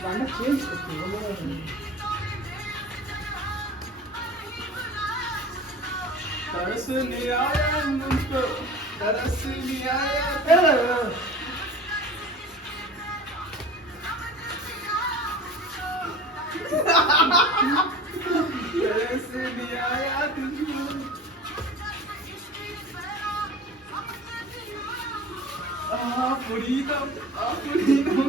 गाना चेंज करते हो तरस नहीं आया मुझको तरस नहीं आया तरस नहीं आया तुझको freedom freedom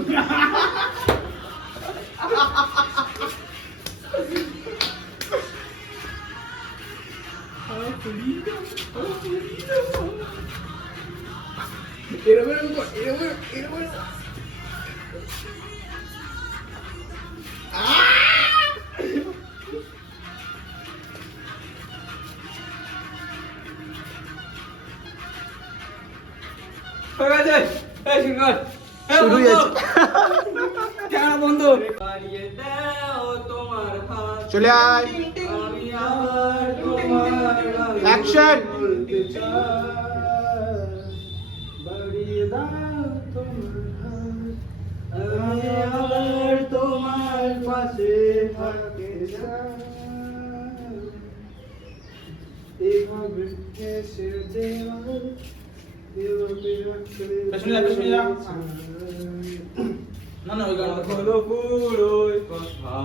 চলে আয় অ্যাকশন তোমার পাশে থাকে এইভাবে এসে না না ওই গানটা হলো পুরোই কথা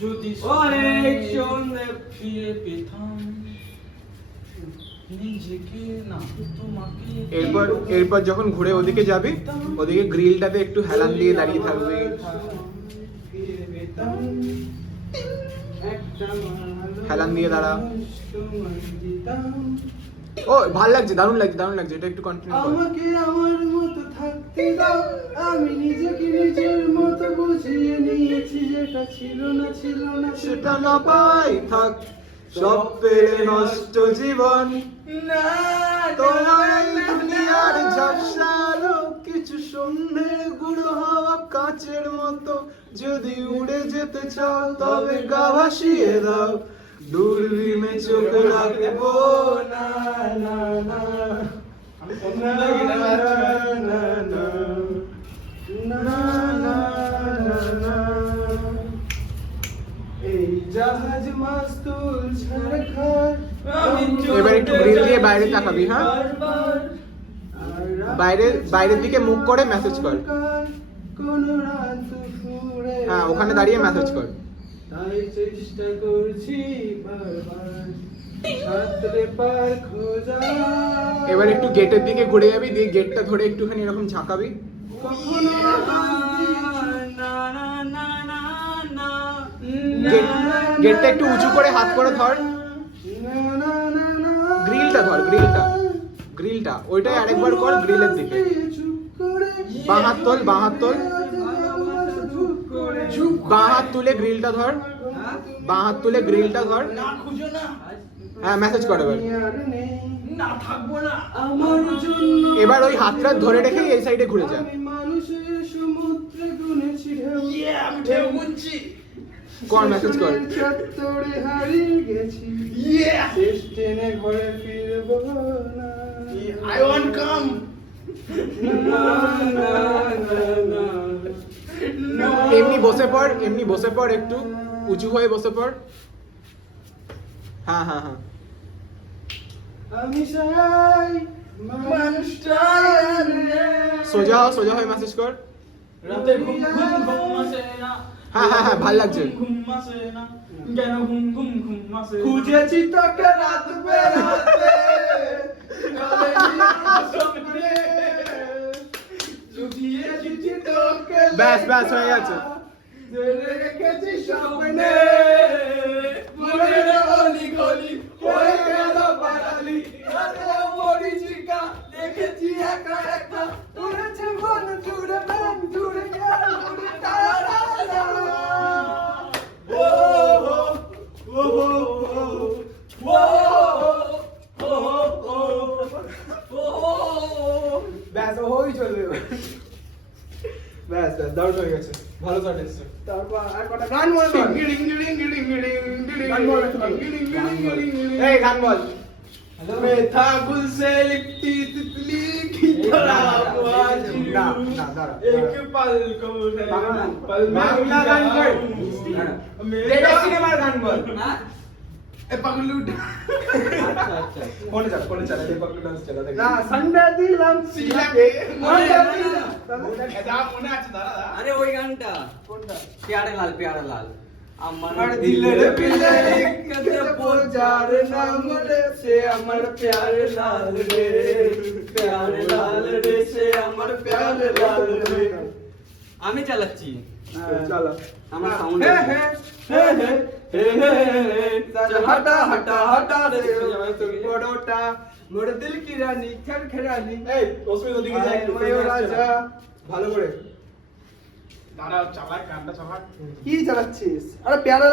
যদি অনেক সন্ধে ফিরে পেতাম নিজেকে না তোমাকে এরপর যখন ঘুরে ওদিকে যাবি ওদিকে গ্রিলটাতে একটু হেলান দিয়ে দাঁড়িয়ে থাকবি হেলান দিয়ে দাঁড়া ও ভাল লাগছে দারুণ লাগছে এটা একটু কন্টিনিউ কর আমাকে আমার মতো থাকতে দাও আমি নিজেকে নিজের মতো বুঝিয়ে নিয়েছি যেটা ছিল না সেটা না পাই থাক সব পেরে নষ্ট জীবন না তোমার দুনিয়ার ঝাপসালো কিছু সন্ধ্যের গুঁড়ো হাওয়া কাচের মতো যদি উড়ে যেতে চাও তবে গা ভাসিয়ে দাও দূরবীনে চোখ রাখবো না না না এই জাহাজ মাস্তুল ঝাড়খণ্ড এবার একটু গ্রিল দিয়ে বাইরে তাকাবি হ্যাঁ বাইরের দিকে মুখ করে মেসেজ কর হ্যাঁ ওখানে দাঁড়িয়ে মেসেজ কর তাই চেষ্টা করছি বারবার ছাত্রে পার খোঁজা এবার একটু গেটের দিকে ঘুরে যাবি দিয়ে গেটটা ধরে একটুখানি এরকম ঝাঁকাবি গেটটা একটু উঁচু করে হাত করে ধর গ্রিলটা ধর গ্রিলটা ওইটাই আরেকবার কর গ্রিলের দিকে বাঁ হাত তুলে গ্রিলটা ধর হ্যাঁ মেসেজ কর এবার ওই হাতটা ধরে রেখে এই সাইডে ঘুরে যা কর মেসেজ কর I won't come. এমনি বসে পড় একটু উঁচু হয়ে বসে পড় হ্যাঁ আমি চাই মানুষটাই সোজা হয়ে মেসেজ কর রাতে ঘুম আসে না হ্যাঁ ভাল লাগছে ঘুম আসে না কেন ঘুম আসে খুঁজেছি তোকে রাত বেরাতে ব্যাস হয়ে গেছে রেখেছি স্বপ্নে মনে অলি গলি হয়ে গেল বাড়ালি মরিচিকা দেখেছি একা উড়েছে মন জুড়ে মন জুড়ে গেল উড়ে তারা ব্যাস হই চলবে ব্যাস দারুণ হয়ে গেছে ভালো শট এসেছে তারপর আর কটা গান বল এই গান বল मैं था गुल से लिपटी तितली की तरह না না দাঁড়া एक पल को है बांग्ला पल में বাংলা গান কর এটা সিনেমার গান বল হ্যাঁ এ পাগলু আচ্ছা আচ্ছা ফোনে চালা এই পাগলু ডান্স চালা দেখ না সান্ডা দিলাম সিলাকে মনে না, এটা মনে আছে দাঁড়া আরে ওই গানটা কোনটা প্যারে লাল আমার আর দিলের পিলে কতে বোঝার না মনে সে আমার প্যারে লাল রে প্যারে লাল রে সে আমার প্যারে লাল রে আমি চালাচ্ছি চলো আমার সাউন্ড হে হে হে হে हटा हटा हटा रे बड़ोटा मोर दिल की रानी खड़खड़ानी এই অস্মিতা দিকে যাই একটু ময়ূর রাজা ভালো করে দাঁড়া চালা গানটা চালা কি চালাচ্ছিস আরে প্যারা